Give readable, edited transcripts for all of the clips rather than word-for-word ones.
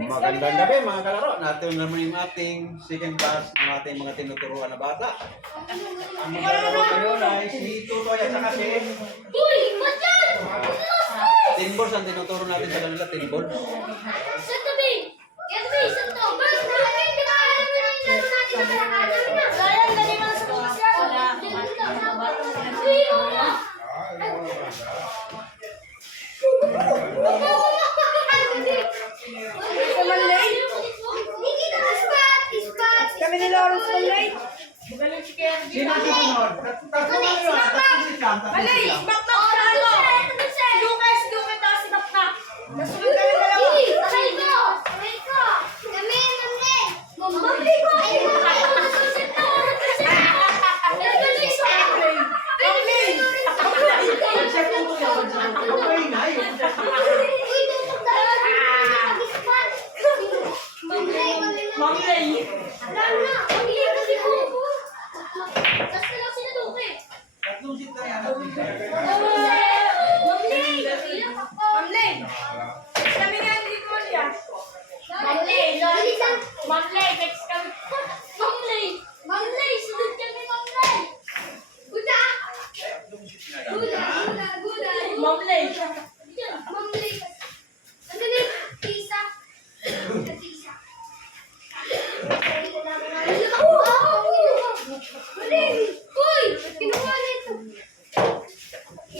Magandang gabi mga kalaro. Natin naman yung ating second class ng ating mga tinuturuan na bata. Ang mga kalaro ngayon ay si Tutoy at saka si Tin Balls ang tinuturo natin sa kanila, Tin Balls. Kami ni Lawrence Malay. Sino si Tunod? Tatlo kayo. Malay! Knock-knock na ano? Lucas, tapos si knock-knock. Nasunod kami dalawa.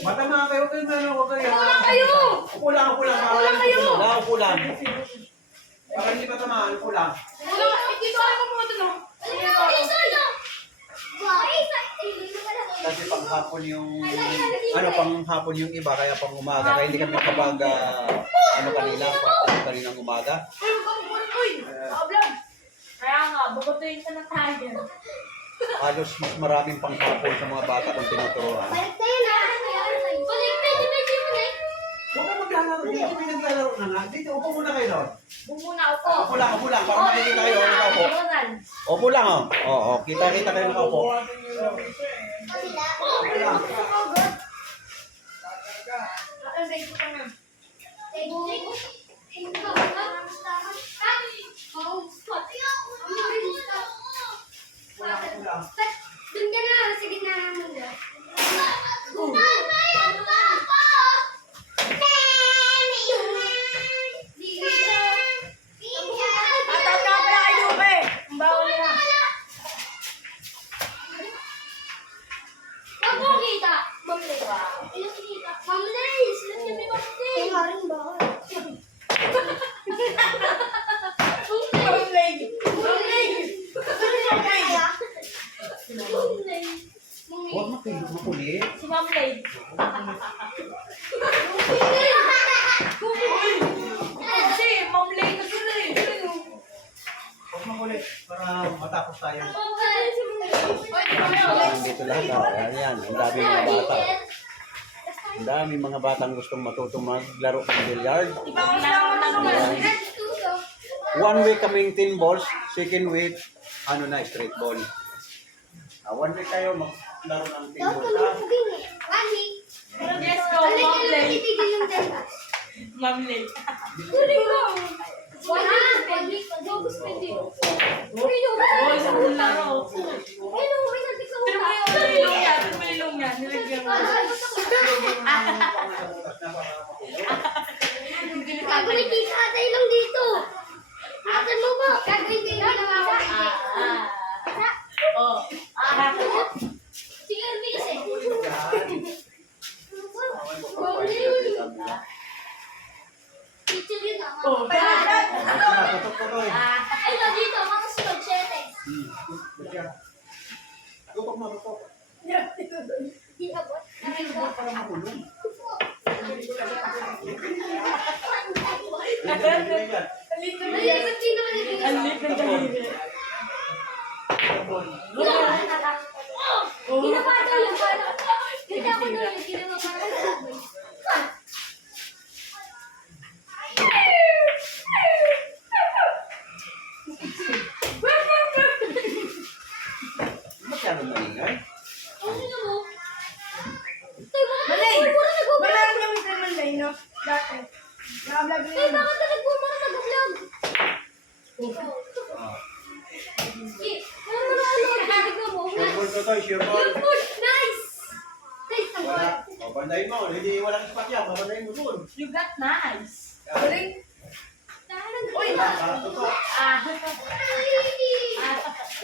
Matama kayo kayo na ako kayo. Upo lang. Upo lang. Para hindi matamaan, upo lang. Kasi panghapon yung iba, kaya pang umaga. Kaya hindi kami kapag kaninang umaga. Kaya nga, bukutuin ka na tayo. Halos mas maraming panghapon sa mga bata kung tinuturuan. Huwag ka maglalaro dito, pinaglalaro na nga. Dito, upo muna kayo doon. Upo lang, para makikita kayo. Nakaupo. Upo lang, oh. Oo, kita kayo nakaupo. Upo lang. Doon ka na, sa gitna naman doon. Huwag makulit. Si Ma'am Lay. Si Ma'am Lay na sila eh. Huwag makulit para matapos tayo. Okay. Dito lahat. Ayan. Ang dami mga bata. Ang dami mga batang gustong matutong maglaro ng billiard. One week kaming tin balls, second week, straight ball. One week kayo maglaro ng tin balls, ha? Let's go, Ma'am Lay. Ma'am Lay. Oh, isang laro. Pero may ilong yan. Nilagyan mo. Oh, Tutok mo, tutok. Para makulong. ang lit ng daliri. Masyadong maingay. Malay! Malay kami sa Malay, no? Dati. Naka-vlog na yun. Bakit nag-vlog? Oh. Ano mo? Sure ball to to, sure ball. Nice! Nice na Wala. ball. O, bandayin mo. Hindi walang spot yan. Babandayin mo dun. You got nice. Galing. Uy! Para to to.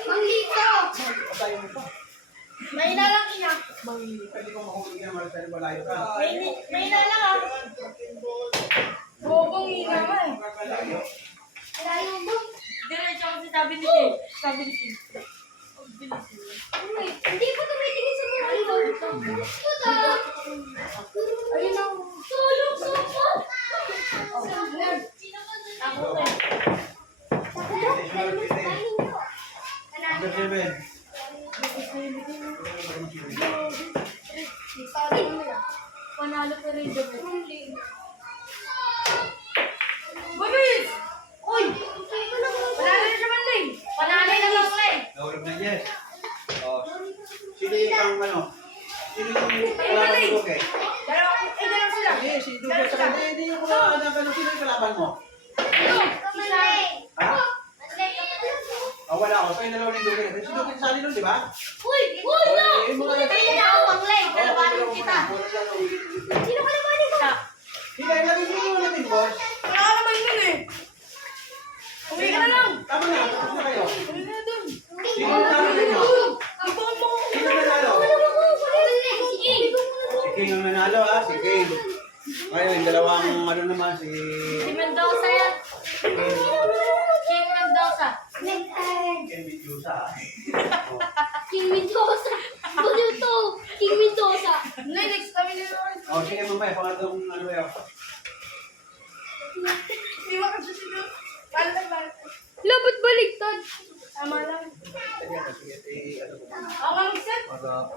Manglito! Patayin mo pa. May na lang ina. Pwede ko mahulog yan. Marasal malayo ka. May na lang ah. Bobong ina mo eh. Malayo. Layo mo. Diretso kasi sabi ni Kim. Sabi ni Kim. Hindi pa tumitingin sa mga ito. Puta! Ayun na. Tulog, suko! Ako eh. Number 7. Panalo pa rin dapat. Mabilis! Uy! Panalo na siya man lang. Panalo na lang lang. Nahulog na yes. Oh. Sino yung ano? Sino yung kalaban mo kay? Dalawa sila. Hindi, si Dugo sa kanya. Hindi yung kalaban ng sino yung kalaban mo? Ha? Wala ako. Sa'yo dalawa ni Dugo. Si Dugo yung sali nun, di ba? Uy! Uy! No! Eh, mga Tayo na ako, Manglay. Kalabanin kita. Sino kalabanin mo? Hindi, lagi mo yung natin, boss. Wala ka naman yun eh. Uwi ka na lang. Tama na, tapos na kayo. Uwi ka na dun. Sino yung sali mo? Ipon mo. Sino nanalo? Si King ang nanalo, ha? Si King. Ngayon, yung dalawang ano naman, si... Si Mendoza yan. King Mendoza. King Medusa. Oh. King Mendoza. Ano to? King Mendoza. Next kami na naman. Oh, sige mamaya, pangatong ano yun. Hindi mo kasi sila. Balik. Labot baligtad. Tama lang. Sige, sige, ano ko muna. Ako mag-set. Para